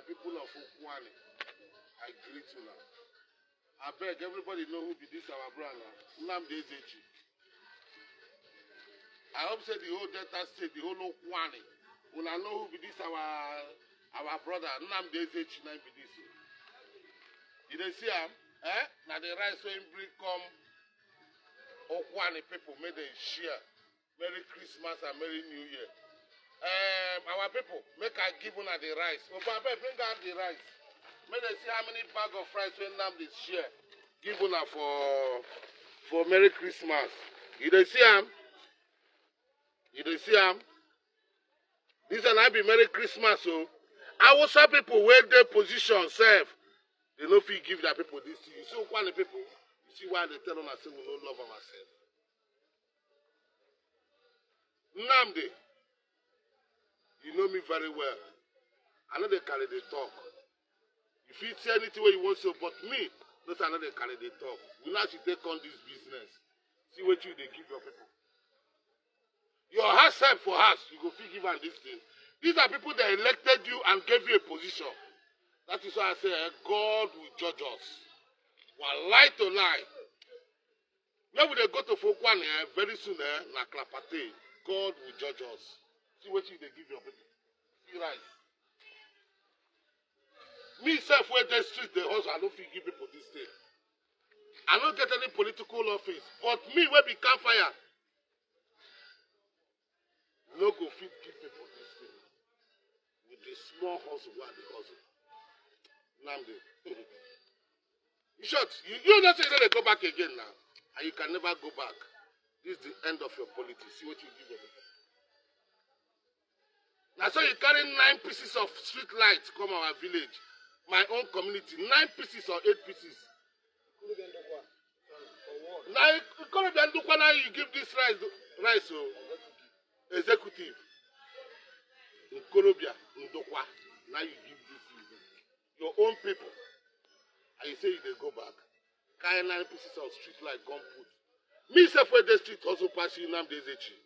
My people of Okwane, I greet you now. I beg everybody know who be this our brother. Nnamdi Ezechi. I hope say the whole Delta State, the whole Okwane, will know who be this our brother. Nnamdi Ezechi now be this. You dey see am? Now the rice when bring come Okwane people make them share. Merry Christmas and Merry New Year. Our people, make I give una the rice. Oba, bring out the rice. Make them see how many bag of rice when Nnamdi share. Give una for Merry Christmas. You dey see am? You dey see am? This and I be Merry Christmas, so I will some people where their position serve. They no fit give their people this thing. You see one the people, you see why they tell us say we don't love ourselves. Nnamdi, you know me very well. I know they carry the talk. You fit say anything where you want to, but me, not I know they carry the talk. We now should take on this business. See what you they give your people. Your house help for us, you go fit give them this thing. These are people that elected you and gave you a position. That is why I say God will judge us. One lie to lie. When we go to Fokwane very soon, na Klapate, God will judge us. See what you they give your people. See right. Me self where the street they also I don't fit give people this thing. I don't get any political office, but me where be campfire. No go fit give people this thing. With this small hustle, what they hustle. Nnamdi. In short, you don't say they go back again now. And you can never go back. This is the end of your politics. See what you give them. Now so you carry 9 pieces of street lights come our village. My own community. 9 pieces or 8 pieces. Now you give this rice so executive. In Colombia, Ndokwa. Now you give this your own people. And you say they go back. Carry 9 pieces of street light come put. Me self where the street also pass you Nnamdi Ezechi.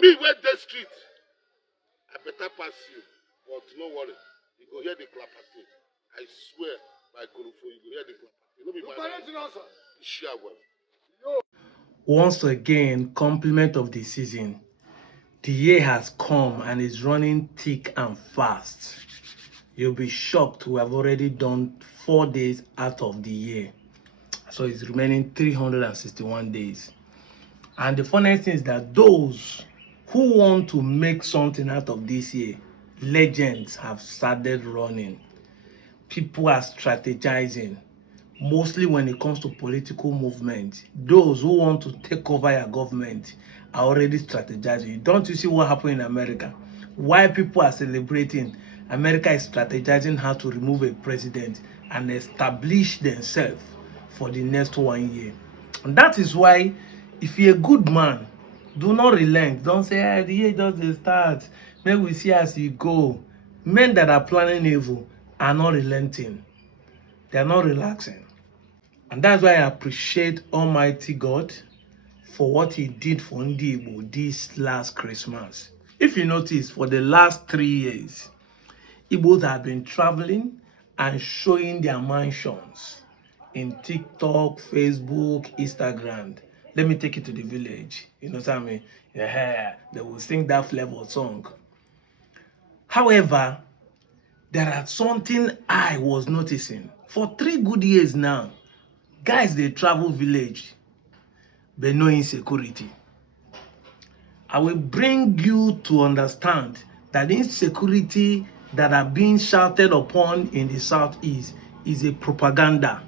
Me where the street. I better pass you. But no worry. You go hear the clapate. I swear by Korofo, you go hear the clapate. You know be my share well. Once again, compliment of the season. The year has come and is running thick and fast. You'll be shocked we have already done 4 days out of the year. So it's remaining 361 days. And the funniest thing is that those who want to make something out of this year, legends have started running. People are strategizing, mostly when it comes to political movement. Those who want to take over your government are already strategizing. Don't you see what happened in America? Why people are celebrating? America is strategizing how to remove a president and establish themselves for the next 1 year. And that is why, if you're a good man, do not relent. Don't say, the year just start. Maybe we see as you go. Men that are planning evil are not relenting. They are not relaxing. And that's why I appreciate Almighty God for what he did for Ndigbo this last Christmas. If you notice, for the last 3 years, Igbos have been traveling and showing their mansions in TikTok, Facebook, Instagram. Let me take you to the village. You know what I mean? Yeah, they will sing that flavor song. However, there are something I was noticing. For 3 good years now, guys, they travel village, but no insecurity. I will bring you to understand that insecurity that are being shouted upon in the Southeast is a propaganda.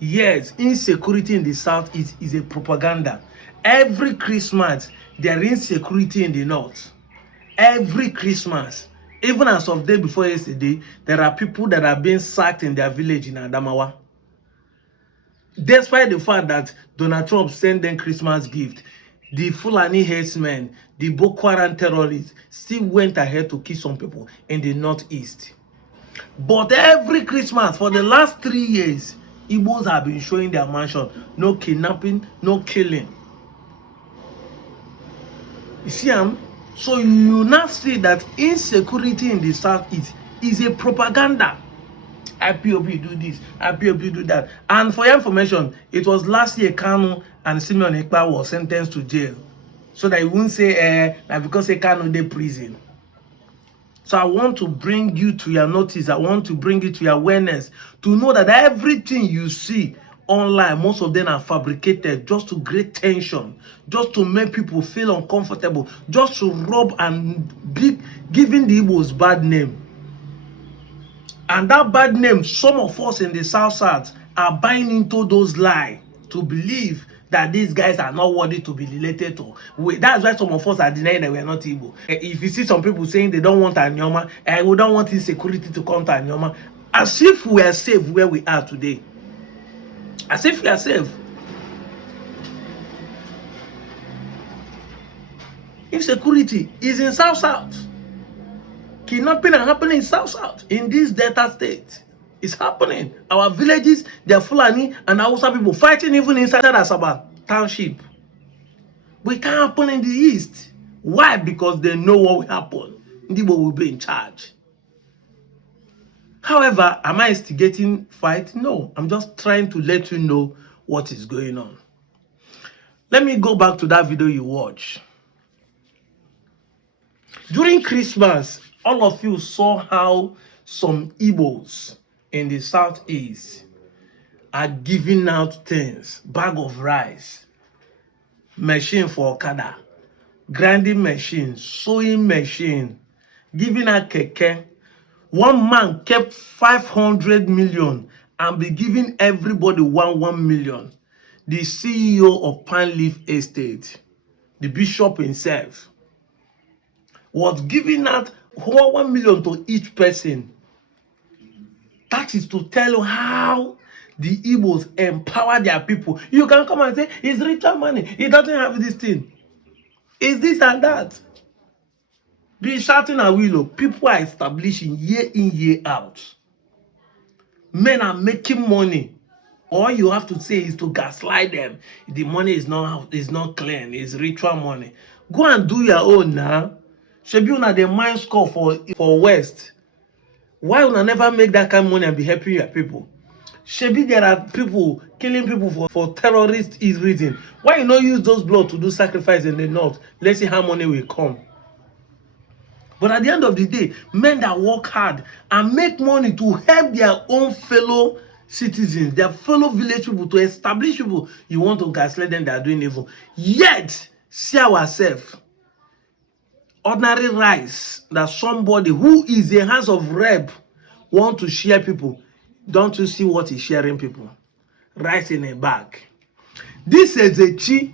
Yes, insecurity in the Southeast is a propaganda. Every Christmas, there is insecurity in the North. Every Christmas, even as of day before yesterday, there are people that are being sacked in their village in Adamawa. Despite the fact that Donald Trump sent them Christmas gift, the Fulani herdsmen, the Boko Haram terrorists still went ahead to kill some people in the Northeast. But every Christmas for the last 3 years, Igbos have been showing their mansion. No kidnapping, no killing. You see, So you now see that insecurity in the Southeast is a propaganda. IPOB do this, IPOB do that. And for your information, it was last year Kanu and Simeon Ekpa was sentenced to jail. So that you won't say, because they Kanu dey prison. So I want to bring you to your notice. I want to bring you to your awareness to know that everything you see online, most of them are fabricated just to create tension, just to make people feel uncomfortable, just to rob and be giving the Igbos bad name. And that bad name, some of us in the South are buying into those lies to believe that these guys are not worthy to be related to. That's why some of us are denying that we are not Igbo. If you see some people saying they don't want Anyoma, we don't want insecurity to come to Anyoma, as if we are safe where we are today. As if we are safe. Insecurity is in South. Kidnapping and happening in South. In this Delta state. It's happening. Our villages, they're Fulani and Hausa people fighting even inside Asaba township. But it can't happen in the east. Why? Because they know what will happen. Ndigbo will be in charge. However, am I instigating fight? No. I'm just trying to let you know what is going on. Let me go back to that video you watched. During Christmas, all of you saw how some Igbos in the Southeast are giving out things, bag of rice, machine for Okada, grinding machine, sewing machine, giving out keke. One man kept 500 million and be giving everybody 1 million. The CEO of Palm Leaf Estate, the bishop himself, was giving out 1 million to each person. That is to tell you how the Igbos empower their people. You can come and say, it's ritual money. It doesn't have this thing. It's this and that. Be shouting at willow. People are establishing year in, year out. Men are making money. All you have to say is to gaslight them. The money is not clean. It's ritual money. Go and do your own now. Shebi una the mind score for West. Why una never make that kind of money and be helping your people? Shebi there are people killing people for terrorist reason. Why you not use those blood to do sacrifice in the north? Let's see how money will come. But at the end of the day, men that work hard and make money to help their own fellow citizens, their fellow village people, to establish people, you want to gaslight them, they are doing evil. Yet, see ourselves. Ordinary rice that somebody who is a house of rep want to share people. Don't you see what he's sharing people? Rice in a bag. This is a chi.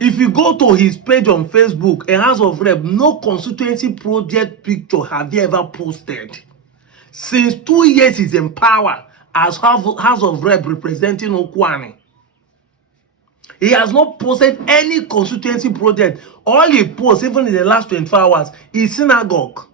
If you go to his page on Facebook, a house of rep, no constituency project picture have you ever posted. Since 2 years he's in power as house of rep representing Okwani. He has not posted any constituency project. All he posts, even in the last 24 hours, is synagogue.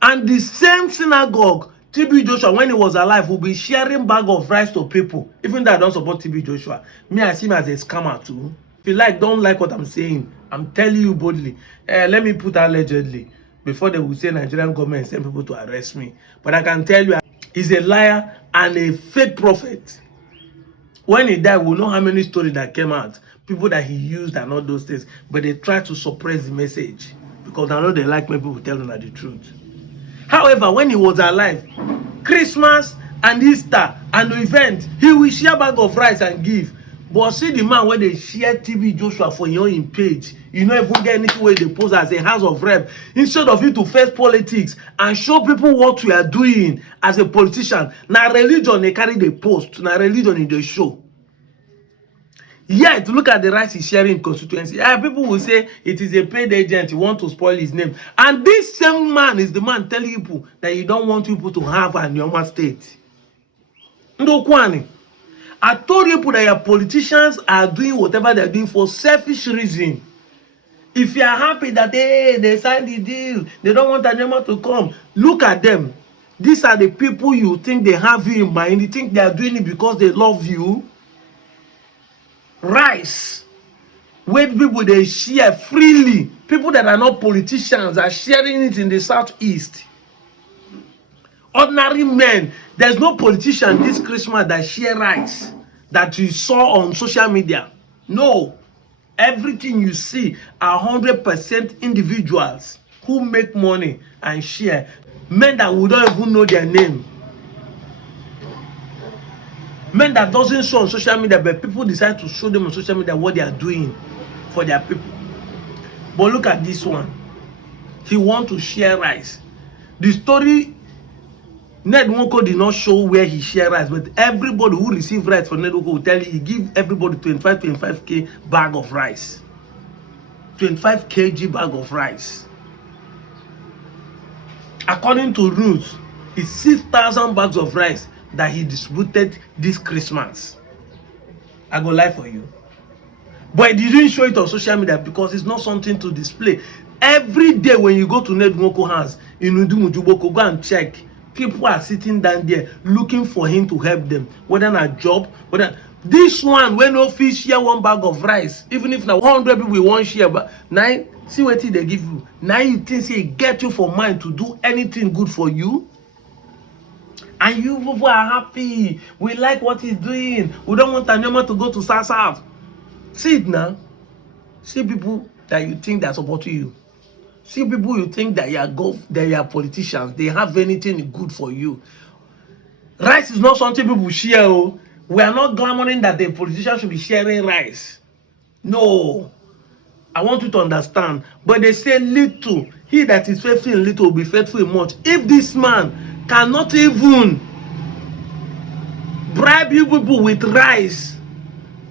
And the same synagogue, TB Joshua, when he was alive, will be sharing bag of rice to people. Even though I don't support TB Joshua. Me, I see him as a scammer too. If you don't like what I'm saying, I'm telling you boldly. Let me put allegedly. Before they will say Nigerian government send people to arrest me. But I can tell you, he's a liar and a fake prophet. When he died, we know how many stories that came out. People that he used and all those things. But they try to suppress the message. Because I know they like me people tell them the truth. However, when he was alive, Christmas and Easter and the event, he will share bag of rice and give. But see the man when they share TB Joshua for your own page, you know, if we get anything where they pose as a house of rep, instead of you to face politics and show people what you are doing as a politician, now religion they carry the post, now religion in the show. Yet, look at the rights he's sharing in constituency. People will say it is a paid agent, you want to spoil his name. And this same man is the man telling people that you don't want people to have an Yoma state. Ndokwani. I told you that your politicians are doing whatever they're doing for selfish reason. If you are happy that they signed the deal, they don't want Anyama to come, look at them. These are the people you think they have you in mind. You think they are doing it because they love you. Rice, where people they share freely People that are not politicians are sharing it in the southeast. Ordinary men. There's no politician this Christmas that share rice that you saw on social media. No. Everything you see are 100% individuals who make money and share. Men that we don't even know their name. Men that doesn't show on social media, but people decide to show them on social media what they are doing for their people. But look at this one. He wants to share rice. The story, Ned Nwoko did not show where he shared rice, but everybody who received rice from Ned Nwoko will tell you he give everybody 25k bag of rice. 25 kg bag of rice. According to rules, it's 6,000 bags of rice that he distributed this Christmas. I go lie for you. But he didn't show it on social media because it's not something to display. Every day when you go to Ned Nwoko house in Udumujuboko, go and check. People are sitting down there looking for him to help them. Whether a job, whether this one, when no fish share one bag of rice, even if now 100 people won't share, but now see what they give you. Now you think say get you for mind to do anything good for you. And you people are happy. We like what he's doing. We don't want Anyama to go to South. See it now. See people that you think they're supporting you. See people you think that they are politicians. They have anything good for you. Rice is not something people share. Oh. We are not glamoring that the politicians should be sharing rice. No. I want you to understand. But they say little. He that is faithful in little will be faithful in much. If this man cannot even bribe you people with rice,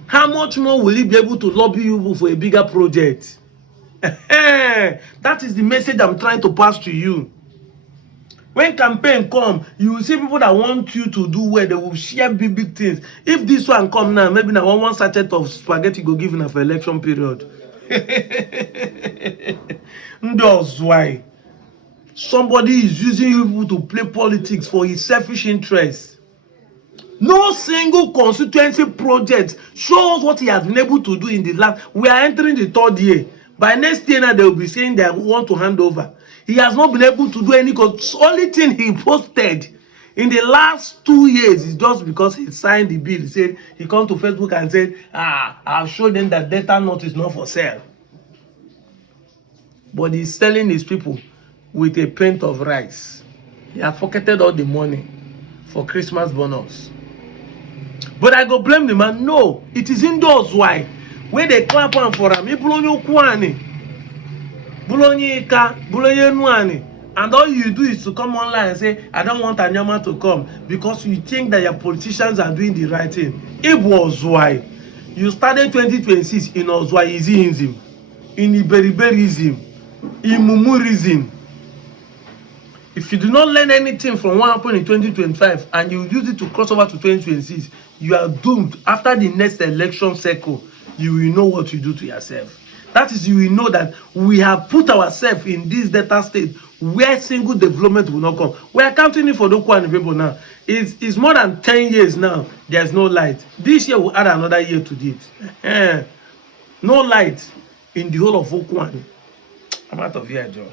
how much more will he be able to lobby you for a bigger project? That is the message I'm trying to pass to you. When campaign come, you will see people that want you to do well. They will share big things. If this one come now, maybe now one sachet of spaghetti go give enough for election period. That's why somebody is using you to play politics for his selfish interests. No single constituency project shows what he has been able to do in the last. We are entering the 3rd year. By next year now, they will be saying they want to hand over. He has not been able to do any. Only thing he posted in the last 2 years is just because he signed the bill. He said he come to Facebook and said, I've showed them that data note is not for sale. But he's selling his people with a pint of rice. He has pocketed all the money for Christmas bonus. But I go blame the man. No, it is indoors. Why? When they clap on for him, and all you do is to come online and say, I don't want Anyama to come because you think that your politicians are doing the right thing. It was why you started 2026 in Ozwaiism, in Iberiberism, in Mumurism. If you do not learn anything from what happened in 2025 and you use it to cross over to 2026, you are doomed. After the next election cycle, you will know what you do to yourself. That is, you will know that we have put ourselves in this data state where single development will not come. We are counting it for Dokuani people now. It's more than 10 years now. There's no light. This year will add another year to it. No light in the whole of Okuani. I'm out of here, Joe.